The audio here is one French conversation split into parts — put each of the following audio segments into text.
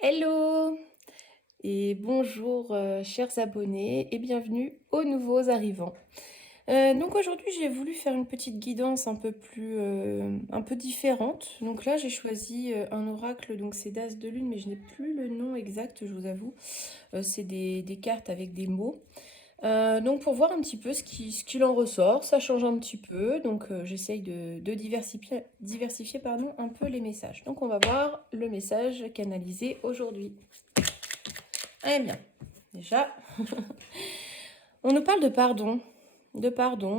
Hello et bonjour chers abonnés et bienvenue aux nouveaux arrivants. Donc aujourd'hui j'ai voulu faire une petite guidance un peu différente. Donc là j'ai choisi un oracle, donc c'est d'As de Lune, mais je n'ai plus le nom exact, je vous avoue. C'est des cartes avec des mots. Donc pour voir un petit peu ce qu'il en ressort, ça change un petit peu. Donc j'essaye de diversifier pardon, un peu les messages. Donc on va voir le message canalisé aujourd'hui. Eh bien, déjà, on nous parle de pardon,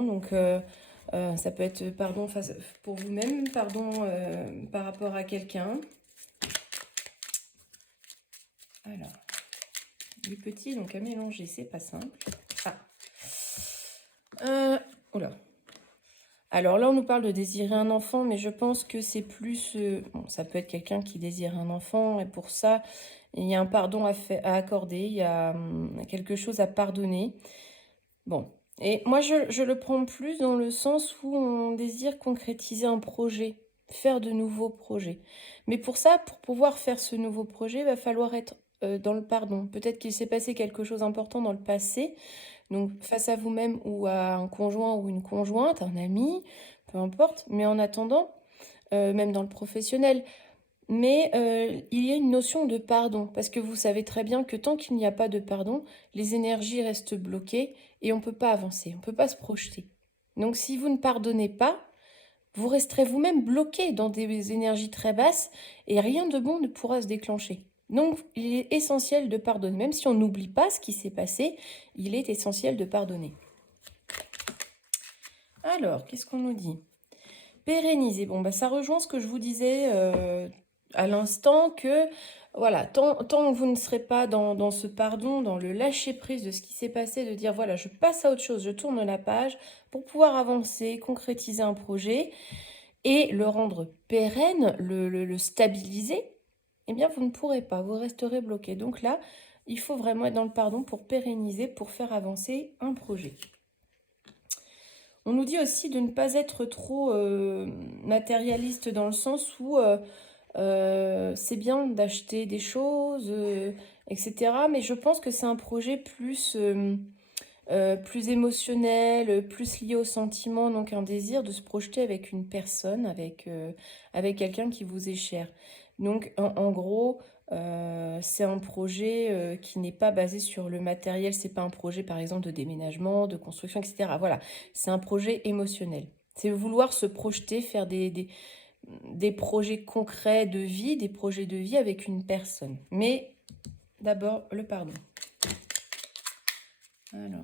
donc ça peut être pardon pour vous-même, pardon par rapport à quelqu'un. Alors, du petit, donc à mélanger, c'est pas simple. Ah, oula. Alors là, on nous parle de désirer un enfant, mais je pense que c'est plus... bon, ça peut être quelqu'un qui désire un enfant, et pour ça, il y a un pardon à accorder, il y a quelque chose à pardonner. Bon, et moi je le prends plus dans le sens où on désire concrétiser un projet, faire de nouveaux projets. Mais pour ça, pour pouvoir faire ce nouveau projet, il va falloir être dans le pardon. Peut-être qu'il s'est passé quelque chose d'important dans le passé, donc face à vous-même ou à un conjoint ou une conjointe, un ami, peu importe. Mais en attendant, même dans le professionnel, mais il y a une notion de pardon, parce que vous savez très bien que tant qu'il n'y a pas de pardon, les énergies restent bloquées et on ne peut pas avancer, on ne peut pas se projeter. Donc si vous ne pardonnez pas, vous resterez vous-même bloqué dans des énergies très basses et rien de bon ne pourra se déclencher. Donc il est essentiel de pardonner, même si on n'oublie pas ce qui s'est passé, il est essentiel de pardonner. Alors, qu'est-ce qu'on nous dit? Pérenniser. Bon, bah, ça rejoint ce que je vous disais à l'instant que, voilà, tant que vous ne serez pas dans ce pardon, dans le lâcher-prise de ce qui s'est passé, de dire, voilà, je passe à autre chose, je tourne la page pour pouvoir avancer, concrétiser un projet et le rendre pérenne, le stabiliser, eh bien, vous ne pourrez pas, vous resterez bloqué. Donc là, il faut vraiment être dans le pardon pour pérenniser, pour faire avancer un projet. On nous dit aussi de ne pas être trop matérialiste dans le sens où c'est bien d'acheter des choses, etc. Mais je pense que c'est un projet plus émotionnel, plus lié au sentiment, donc un désir de se projeter avec une personne, avec quelqu'un qui vous est cher. Donc en gros, c'est un projet qui n'est pas basé sur le matériel, c'est pas un projet par exemple de déménagement, de construction, etc. Voilà, c'est un projet émotionnel. C'est vouloir se projeter, faire des projets concrets de vie, des projets de vie avec une personne. Mais d'abord, le pardon. Alors,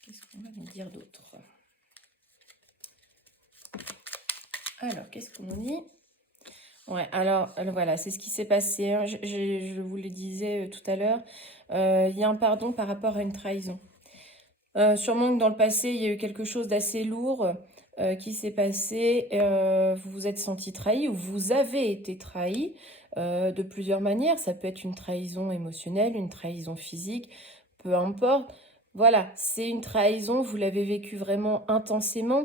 qu'est-ce qu'on va nous dire d'autre? Alors, qu'est-ce qu'on nous dit? Ouais, alors voilà, c'est ce qui s'est passé, hein. Je vous le disais tout à l'heure. Il y a un pardon par rapport à une trahison. Sûrement que dans le passé, il y a eu quelque chose d'assez lourd qui s'est passé. Vous vous êtes senti trahi ou vous avez été trahi de plusieurs manières. Ça peut être une trahison émotionnelle, une trahison physique, peu importe. Voilà, c'est une trahison, vous l'avez vécue vraiment intensément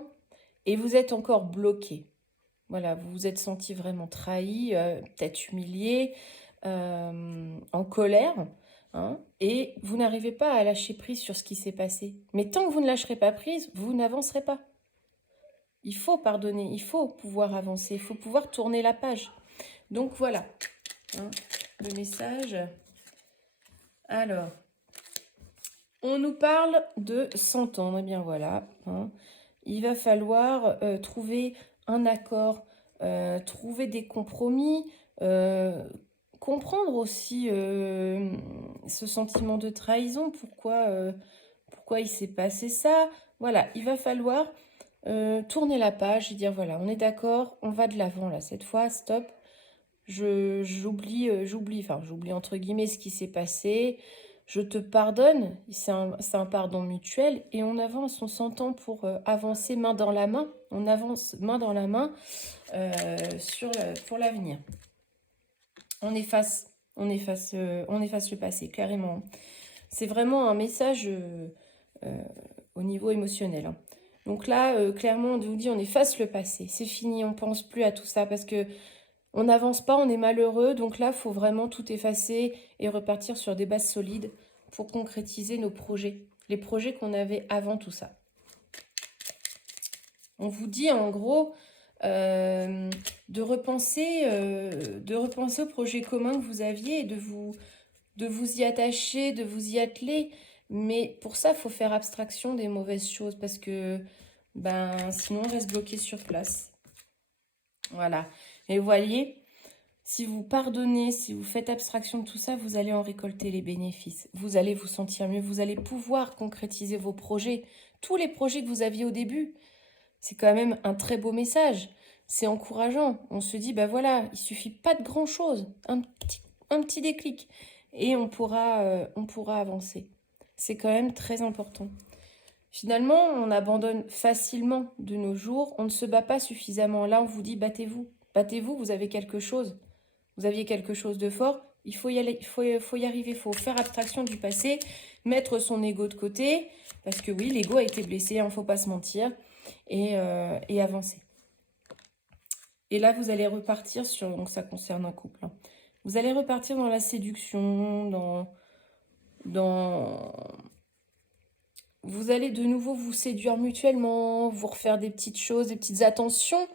et vous êtes encore bloqué. Voilà, vous vous êtes senti vraiment trahi, peut-être humilié, en colère, hein, et vous n'arrivez pas à lâcher prise sur ce qui s'est passé. Mais tant que vous ne lâcherez pas prise, vous n'avancerez pas. Il faut pardonner, il faut pouvoir avancer, il faut pouvoir tourner la page. Donc voilà, hein, le message. Alors, on nous parle de s'entendre, eh bien voilà, hein. Il va falloir trouver un accord, trouver des compromis, comprendre aussi ce sentiment de trahison, pourquoi il s'est passé ça. Voilà, il va falloir tourner la page et dire voilà, on est d'accord, on va de l'avant là, cette fois, stop. J'oublie entre guillemets ce qui s'est passé. Je te pardonne, c'est un pardon mutuel et on avance, on s'entend pour avancer main dans la main. On avance main dans la main pour l'avenir. On efface le passé, carrément. C'est vraiment un message au niveau émotionnel, hein. Donc là, clairement, on nous dit on efface le passé. C'est fini, on pense plus à tout ça parce que On n'avance pas, on est malheureux, donc là, il faut vraiment tout effacer et repartir sur des bases solides pour concrétiser nos projets, les projets qu'on avait avant tout ça. On vous dit en gros de repenser au projet commun que vous aviez et de vous y attacher, de vous y atteler. Mais pour ça, il faut faire abstraction des mauvaises choses parce que sinon on reste bloqué sur place. Voilà. Et vous voyez, si vous pardonnez, si vous faites abstraction de tout ça, vous allez en récolter les bénéfices. Vous allez vous sentir mieux, vous allez pouvoir concrétiser vos projets, tous les projets que vous aviez au début. C'est quand même un très beau message. C'est encourageant. On se dit, voilà, il suffit pas de grand-chose, un petit déclic. Et on pourra avancer. C'est quand même très important. Finalement, on abandonne facilement de nos jours. On ne se bat pas suffisamment. Là, on vous dit, battez-vous. Battez-vous, vous avez quelque chose. Vous aviez quelque chose de fort. Il faut y aller, il faut y arriver. Il faut faire abstraction du passé, mettre son ego de côté. Parce que oui, l'ego a été blessé, il ne faut pas se mentir. Et avancer. Et là, vous allez repartir sur... Donc, ça concerne un couple. Hein. Vous allez repartir dans la séduction, Vous allez de nouveau vous séduire mutuellement, vous refaire des petites choses, des petites attentions.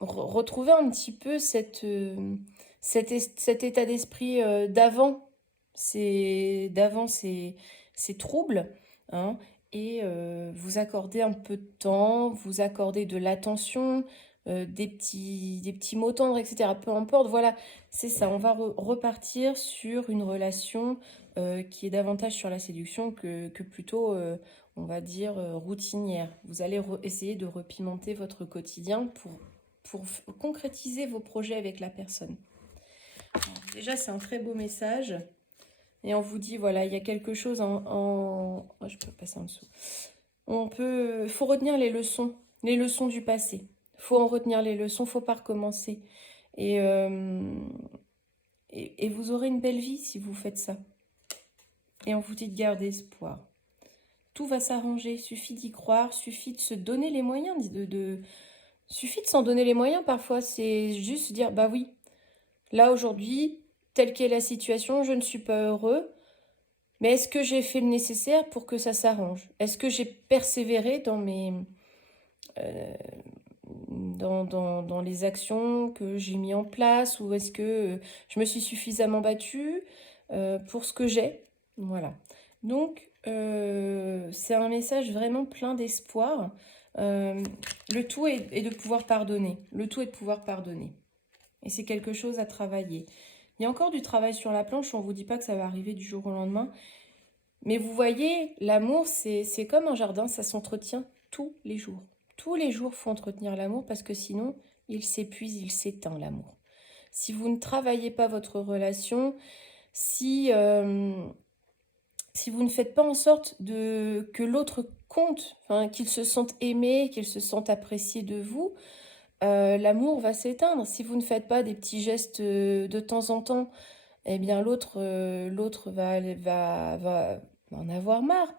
Retrouver un petit peu cet état d'esprit d'avant. D'avant ces troubles. Hein, et vous accorder un peu de temps, vous accorder de l'attention, des petits mots tendres, etc. Peu importe, voilà, c'est ça. On va repartir sur une relation qui est davantage sur la séduction que plutôt, on va dire, routinière. Vous allez essayer de repimenter votre quotidien pour concrétiser vos projets avec la personne. Alors, déjà, c'est un très beau message. Et on vous dit, voilà, il y a quelque chose Oh, je peux passer en dessous. Faut retenir les leçons du passé. Faut en retenir les leçons, faut pas recommencer. Et vous aurez une belle vie si vous faites ça. Et on vous dit de garder espoir. Tout va s'arranger, suffit d'y croire, suffit de se donner les moyens, suffit de s'en donner les moyens parfois. C'est juste dire, oui, là aujourd'hui, telle qu'est la situation, je ne suis pas heureux. Mais est-ce que j'ai fait le nécessaire pour que ça s'arrange? Est-ce que j'ai persévéré dans dans les actions que j'ai mis en place? Ou est-ce que je me suis suffisamment battue pour ce que j'ai? Voilà. Donc, c'est un message vraiment plein d'espoir. Le tout est de pouvoir pardonner. Le tout est de pouvoir pardonner. Et c'est quelque chose à travailler. Il y a encore du travail sur la planche. On ne vous dit pas que ça va arriver du jour au lendemain. Mais vous voyez, l'amour, c'est comme un jardin, ça s'entretient tous les jours. Tous les jours, il faut entretenir l'amour parce que sinon, il s'épuise, il s'éteint, l'amour. Si vous ne travaillez pas votre relation, si vous ne faites pas en sorte que l'autre compte, qu'il se sente aimé, qu'il se sente apprécié de vous, l'amour va s'éteindre. Si vous ne faites pas des petits gestes de temps en temps, eh bien l'autre va en avoir marre.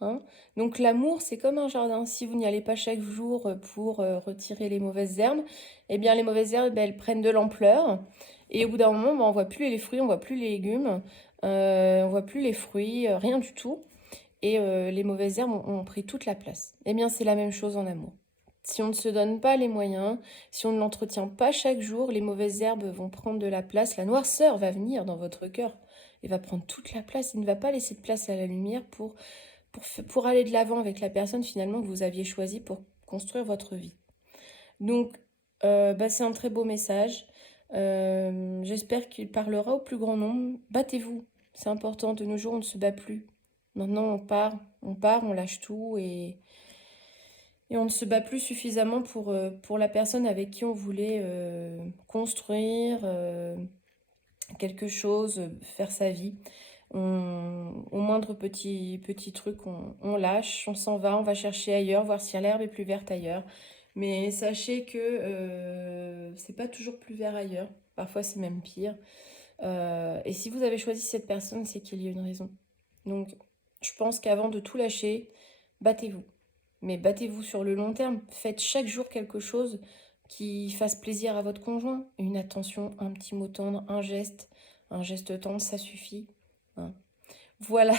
Hein. Donc l'amour, c'est comme un jardin. Si vous n'y allez pas chaque jour pour retirer les mauvaises herbes, eh bien les mauvaises herbes, elles prennent de l'ampleur. Et au bout d'un moment, on voit plus les fruits, on voit plus les légumes, on voit plus les fruits, rien du tout. Et les mauvaises herbes ont pris toute la place. Eh bien c'est la même chose en amour. Si on ne se donne pas les moyens, si on ne l'entretient pas chaque jour, les mauvaises herbes vont prendre de la place. La noirceur va venir dans votre cœur et va prendre toute la place. Il ne va pas laisser de place à la lumière pour aller de l'avant avec la personne finalement que vous aviez choisie pour construire votre vie. Donc, c'est un très beau message. J'espère qu'il parlera au plus grand nombre. Battez-vous, c'est important. De nos jours, on ne se bat plus. Maintenant, on lâche tout et on ne se bat plus suffisamment pour la personne avec qui on voulait construire quelque chose, faire sa vie. Au moindre petit truc, on lâche, on s'en va, on va chercher ailleurs, voir si l'herbe est plus verte ailleurs. Mais sachez que c'est pas toujours plus vert ailleurs. Parfois, c'est même pire. Et si vous avez choisi cette personne, c'est qu'il y a une raison. Donc, je pense qu'avant de tout lâcher, battez-vous. Mais battez-vous sur le long terme. Faites chaque jour quelque chose qui fasse plaisir à votre conjoint. Une attention, un petit mot tendre, un geste tendre, ça suffit. Hein. Voilà,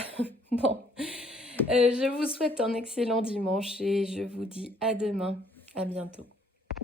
bon. Je vous souhaite un excellent dimanche et je vous dis à demain. À bientôt.